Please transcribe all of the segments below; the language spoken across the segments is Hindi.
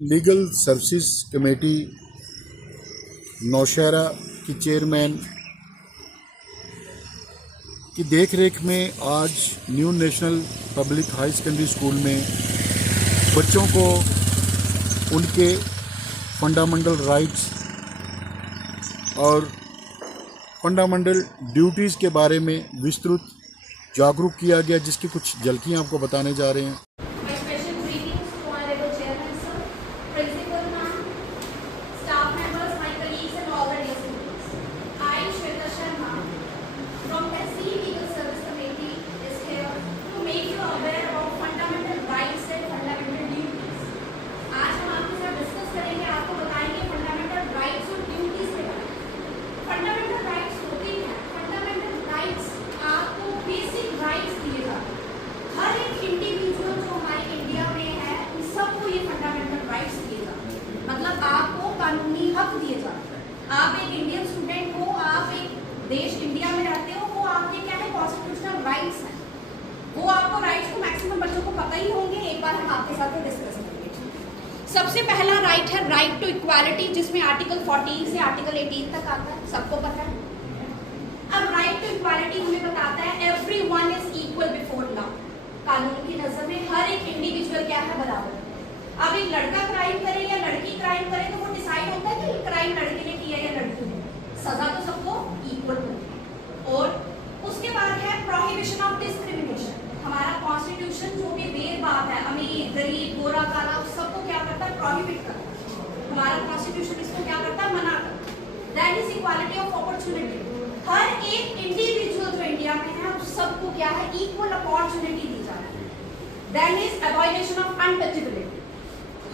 लीगल सर्विसेज कमेटी नौशहरा की चेयरमैन की देखरेख में आज new national public high secondary school में बच्चों को उनके फंडामेंटल राइट्स और फंडामेंटल ड्यूटीज़ के बारे में विस्तृत जागरूक किया गया, जिसकी कुछ झलकियां आपको बताने जा रहे हैं। कानूनी हक दिए जाते हैं। आप एक इंडियन स्टूडेंट हो, आप एक देश इंडिया में रहते हो, वो आपके क्या है कॉन्स्टिट्यूशनल राइट्स हैं। वो आपको राइट्स को मैक्सिमम बच्चों को पता ही होंगे। एक बार हम आपके साथ डिस्कस करेंगे। सबसे पहला राइट है राइट टू इक्वालिटी, जिसमें आर्टिकल 14 से आर्टिकल 18 तक आता है, सबको पता है। अब राइट टू इक्वालिटी हमें बताता है everyone is equal before law. कानून की नजर में हर एक इंडिविजुअल क्या है, बराबर। अब एक लड़का क्राइम करे या लड़की क्राइम करे तो वो डिसाइड होता है कि क्राइम लड़के ने किया या लड़की ने, सजा तो सबको इक्वल होती है। और उसके बाद है प्रोहिबिशन ऑफ डिस्क्रिमिनेशन। हमारा कॉन्स्टिट्यूशन जो भी भेदभाव है, अमीर गरीब गोरा काला, उस सबको क्या करता है, प्रोहिबिट करता है। हमारा कॉन्स्टिट्यूशन इसको क्या करता है, मना करता है। That is equality of opportunity. हर एक इंडिविजुअल जो इंडिया में है उस सबको क्या है, इक्वल अपॉर्चुनिटी दी जाती है। That is avoidation of untouchability.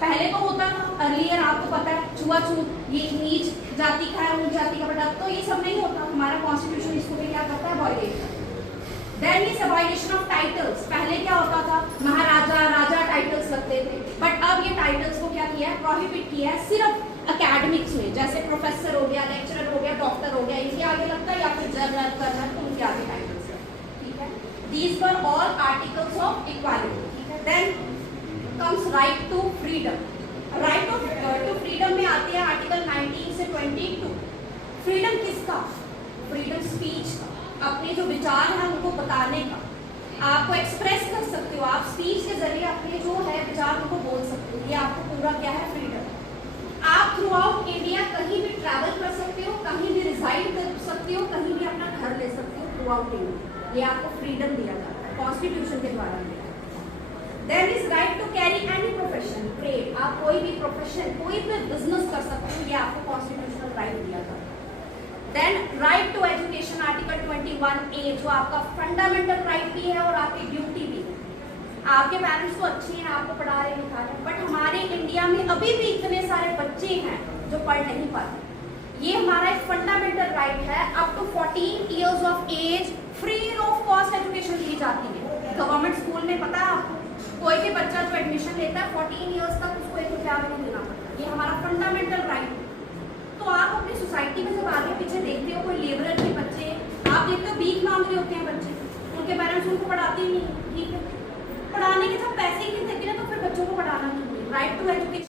पहले तो होता था अर्लियर, आपको पता है, छुआछूत, ये नीच जाति का है, ऊंच जाति का बेटा, तो ये सब नहीं होता। हमारा कॉन्स्टिट्यूशन इसको भी क्या करता है, अवॉइड करता है। Then is avoidation of titles. पहले क्या होता था, महाराजा राजा टाइटल्स लगते थे, बट अब ये टाइटल्स को क्या किया है, प्रोहिबिट किया है। सिर्फ एकेडमिक्स में, जैसे प्रोफेसर हो गया, लेक्चरर हो गया, डॉक्टर हो गया, इनके आगे लगता है, या फिर जनरल कर्नल, उनके आगे टाइटल्स है। ठीक है, these were all articles of equality. ठीक है, then comes right to freedom। right to freedom में आते हैं आर्टिकल 19 से 22। फ्रीडम किसका, फ्रीडम स्पीच का, अपने जो विचार हैं उनको बताने का। आपको एक्सप्रेस कर सकते हो, आप स्पीच के जरिए अपने जो है विचार उनको बोल सकते हो। ये आपको पूरा क्या है, फ्रीडम। आप थ्रू आउट इंडिया कहीं भी ट्रैवल कर सकते हो, कहीं भी रिजाइड कर सकते हो, कहीं भी अपना घर ले सकते हो थ्रू आउट इंडिया। ये आपको फ्रीडम दिया जाता है, कॉन्स्टिट्यूशन के द्वारा दिया। There is right to carry any profession, trade। आप कोई भी प्रोफेशन, कोई भी बिजनेस कर सकते हो, ये आपको कॉन्स्टिट्यूशनल राइट दिया जाता है। Then right to education, article 21A, जो आपका फंडामेंटल राइट भी है और आपकी ड्यूटी भी है। आपके पेरेंट्स तो अच्छे हैं, आपको पढ़ा रहे लिखा रहे, बट हमारे इंडिया में अभी भी इतने सारे बच्चे हैं जो पढ़ नहीं पाते। ये हमारा एक फंडामेंटल राइट है। Up to 14 years of age free of cost education दी जाती है गवर्नमेंट स्कूल में। पता है आपको, कोई भी बच्चा जो एडमिशन लेता है 14 इयर्स तक उसको 1 रुपया भी नहीं देना पड़ता। ये हमारा फंडामेंटल राइट है। तो आप अपनी सोसाइटी में जब आगे पीछे देखते हो, कोई लेबरर के बच्चे आप देखते हो भीख मांग रहे होते हैं बच्चे, उनके पेरेंट्स उनको पढ़ाते ही नहीं। ठीक है, पढ़ाने के जब पैसे ही नहीं देते ना, तो फिर बच्चों को पढ़ाना नहीं है। Right to education